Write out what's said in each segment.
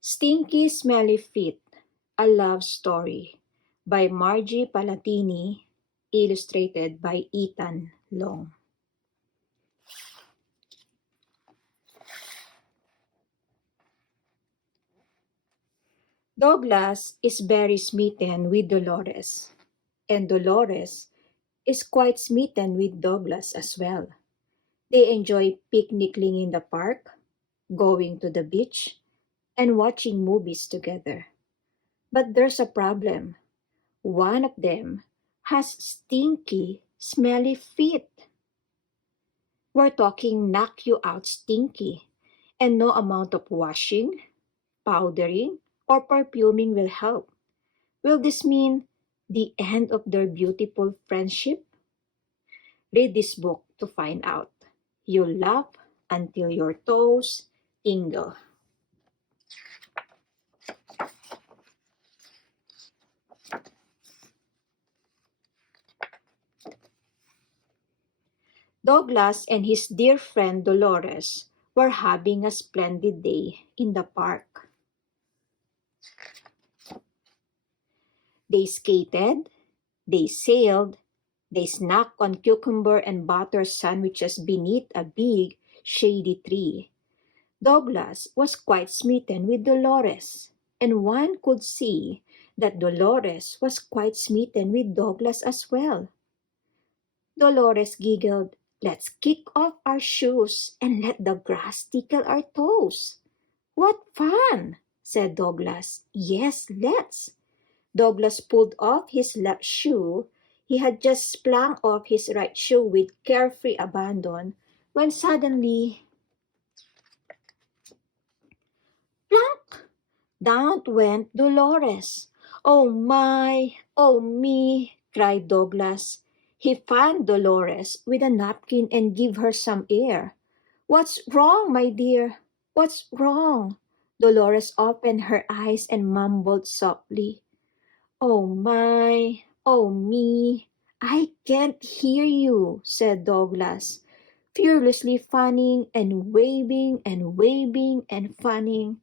Stinky Smelly Feet, A Love Story by Margie Palatini, illustrated by Ethan Long. Douglas is very smitten with Dolores, and Dolores is quite smitten with Douglas as well. They enjoy picnicking in the park, going to the beach, and watching movies together. But there's a problem. One of them has stinky, smelly feet. We're talking knock you out stinky, and no amount of washing, powdering, or perfuming will help. Will this mean the end of their beautiful friendship? Read this book to find out. You'll laugh until your toes tingle. Douglas and his dear friend Dolores were having a splendid day in the park. They skated, they sailed, they snacked on cucumber and butter sandwiches beneath a big, shady tree. Douglas was quite smitten with Dolores, and one could see that Dolores was quite smitten with Douglas as well. Dolores giggled, "Let's kick off our shoes and let the grass tickle our toes." "What fun!" said Douglas. "Yes, let's." Douglas pulled off his left shoe. He had just sprung off his right shoe with carefree abandon when suddenly, plunk! Down went Dolores. "Oh my, oh me!" cried Douglas. He fanned Dolores with a napkin and gave her some air. "What's wrong, my dear? What's wrong?" Dolores opened her eyes and mumbled softly, "Oh my, oh me, I can't hear you," said Douglas, furiously fanning and waving and waving and fanning.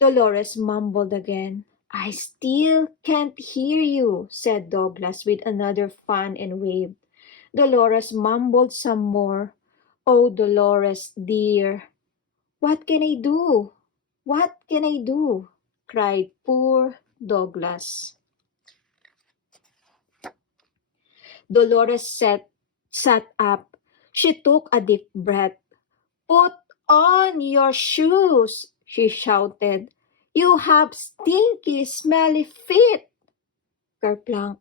Dolores mumbled again. "I still can't hear you," said Douglas with another fan and wave. Dolores mumbled some more. "Oh, Dolores, dear, what can I do? What can I do?" cried poor Douglas. Dolores sat up. She took a deep breath. "Put on your shoes," she shouted. "You have stinky, smelly feet." Kerplunk.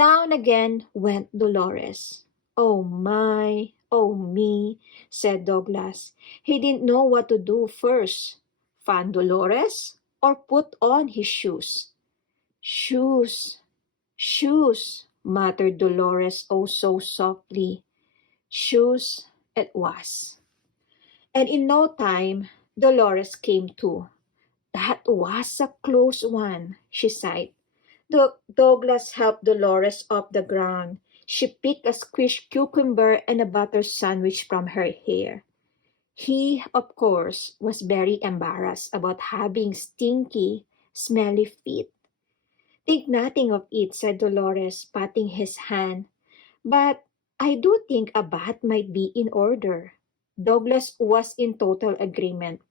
Down again went Dolores. "Oh my, oh me," said Douglas. He didn't know what to do first. Fan Dolores or put on his shoes? "Shoes, shoes," muttered Dolores oh so softly. Shoes it was. And in no time, Dolores came to. "That was a close one," she sighed. Douglas helped Dolores off the ground. She picked a squished cucumber and a butter sandwich from her hair. He, of course, was very embarrassed about having stinky, smelly feet. "Think nothing of it," said Dolores, patting his hand. "But I do think a bath might be in order." Douglas was in total agreement.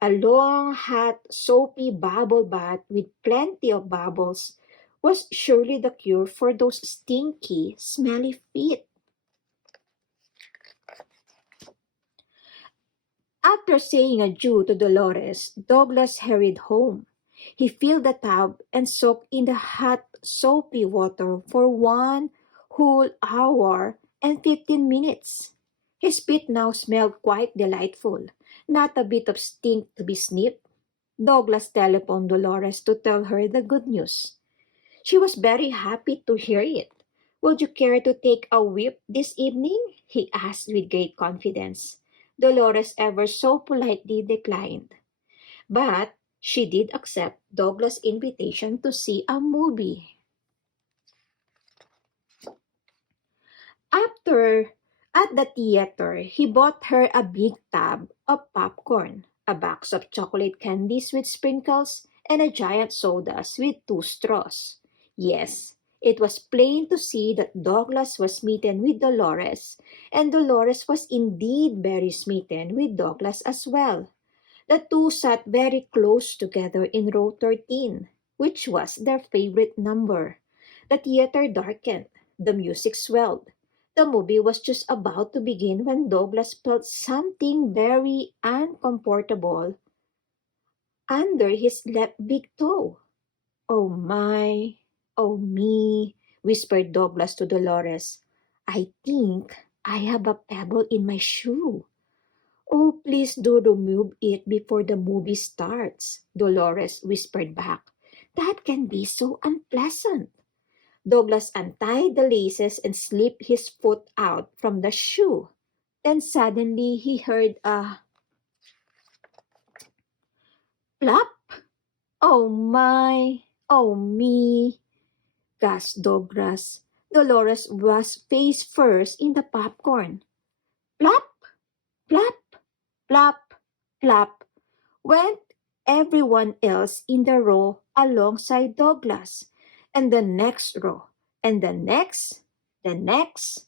A long, hot, soapy bubble bath with plenty of bubbles was surely the cure for those stinky, smelly feet. After saying adieu to Dolores, Douglas hurried home. He filled the tub and soaked in the hot, soapy water for 1 whole hour and 15 minutes. His feet now smelled quite delightful, not a bit of stink to be sniffed. Douglas telephoned Dolores to tell her the good news. She was very happy to hear it. "Would you care to take a whip this evening?" he asked with great confidence. Dolores ever so politely declined. But she did accept Douglas' invitation to see a movie. After, at the theater, he bought her a big tub of popcorn. a box of chocolate candies with sprinkles, and a giant sodas with 2 straws. Yes, it was plain to see that Douglas was smitten with Dolores, and Dolores was indeed very smitten with Douglas as well. The two sat very close together in row 13, which was their favorite number. The theater darkened. The music swelled. The movie was just about to begin when Douglas felt something very uncomfortable under his left big toe. "Oh my, oh me," whispered Douglas to Dolores. "I think I have a pebble in my shoe." "Oh, please do remove it before the movie starts," Dolores whispered back. "That can be so unpleasant." Douglas untied the laces and slipped his foot out from the shoe. Then suddenly he heard a plop. "Oh my, oh me," gasped Douglas. Dolores was face first in the popcorn. Plop, plop, plop, plop went everyone else in the row alongside Douglas, and the next row, and the next, next.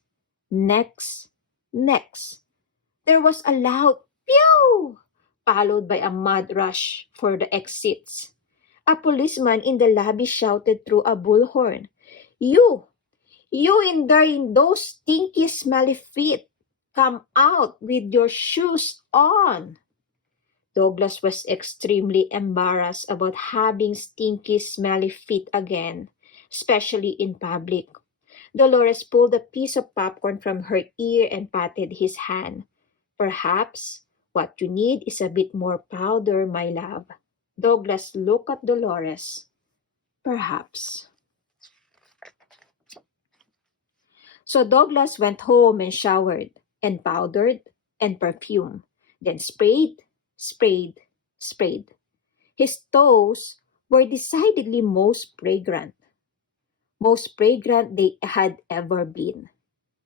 There was a loud pew, followed by a mad rush for the exits. A policeman in the lobby shouted through a bullhorn, You in there in those stinky smelly feet, come out with your shoes on." Douglas was extremely embarrassed about having stinky smelly feet again, especially in public. Dolores pulled a piece of popcorn from her ear and patted his hand. "Perhaps what you need is a bit more powder, my love." Douglas looked at Dolores. "Perhaps." So Douglas went home and showered, and powdered, and perfumed, then sprayed, sprayed. His toes were decidedly most fragrant they had ever been.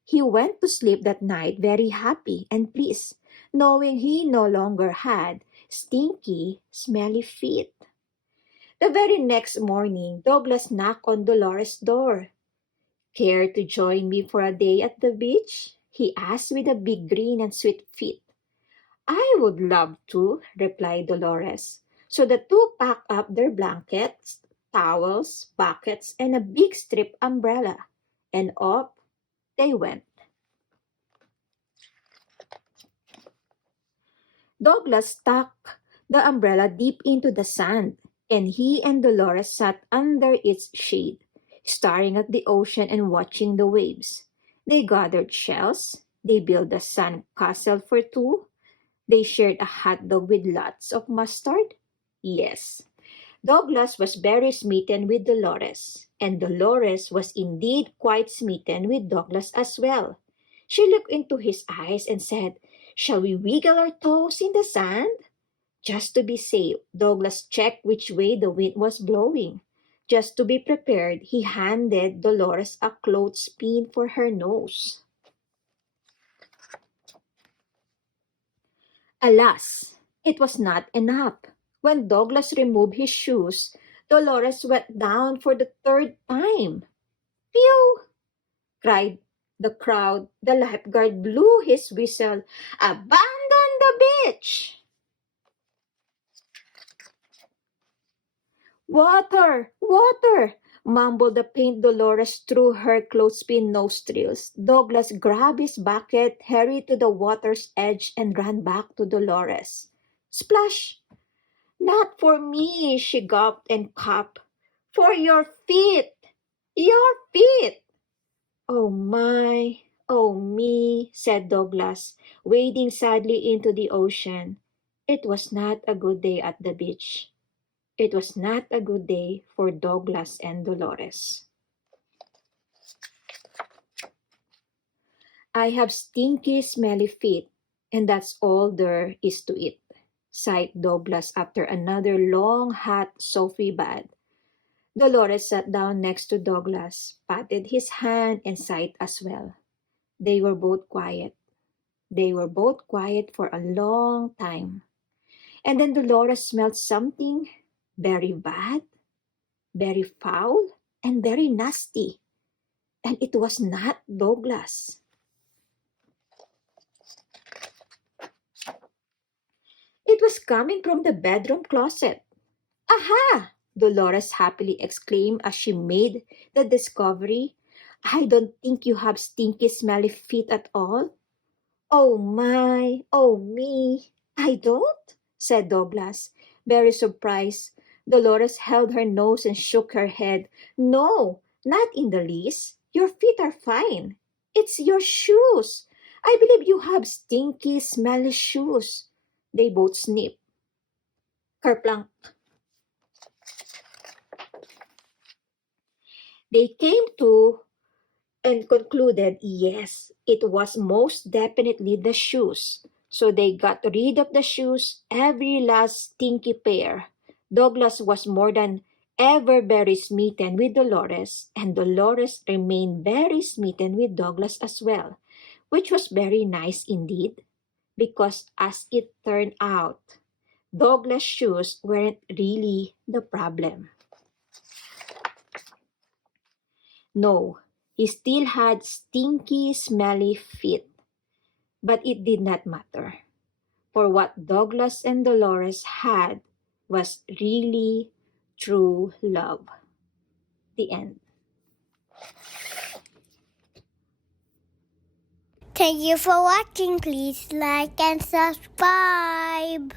He went to sleep that night very happy and pleased, knowing he no longer had stinky, smelly feet. The very next morning, Douglas knocked on Dolores' door. "Care to join me for a day at the beach?" he asked with a big grin and sweet fit. "I would love to," replied Dolores. So the two packed up their blankets, towels, buckets, and a big strip umbrella, and off they went. Douglas stuck the umbrella deep into the sand, and he and Dolores sat under its shade, staring at the ocean and watching the waves. They gathered shells, they built a sand castle for two, they shared a hot dog with lots of mustard. Yes, Douglas was very smitten with Dolores, and Dolores was indeed quite smitten with Douglas as well. She looked into his eyes and said, "Shall we wiggle our toes in the sand?" Just to be safe, Douglas checked which way the wind was blowing. Just to be prepared, he handed Dolores a clothespin for her nose. Alas, it was not enough. When Douglas removed his shoes, Dolores went down for the third time. "Pew!" cried the crowd. The lifeguard blew his whistle. "Abandon the beach!" "Water! Water!" mumbled the pink Dolores through her clothespin nostrils. Douglas grabbed his bucket, hurried to the water's edge, and ran back to Dolores. Splash! "Not for me," she gulped and coughed. "For your feet! Your feet!" "Oh my, oh me," said Douglas, wading sadly into the ocean. It was not a good day at the beach. It was not a good day for Douglas and Dolores. "I have stinky, smelly feet, and that's all there is to it," sighed Douglas after another long, hot, soapy bath. Dolores sat down next to Douglas, patted his hand, and sighed as well. They were both quiet. They were both quiet for a long time. And then Dolores smelled something very bad, very foul, and very nasty. And it was not Douglas. It was coming from the bedroom closet. Aha! Dolores happily exclaimed as she made the discovery. I don't think you have stinky smelly feet at all. Oh my, oh me. I don't, said Douglas, very surprised. Dolores held her nose and shook her head. No, not in the least. Your feet are fine. It's your shoes. I believe you have stinky, smelly shoes. They both sniffed. Kerplunk. They came to and concluded yes, it was most definitely the shoes. So they got rid of the shoes, every last stinky pair. Douglas was more than ever very smitten with Dolores, and Dolores remained very smitten with Douglas as well, which was very nice indeed, because as it turned out, Douglas' shoes weren't really the problem. No, he still had stinky, smelly feet. But it did not matter, for what Douglas and Dolores had was really true love. The end. Thank you for watching. Please like and subscribe.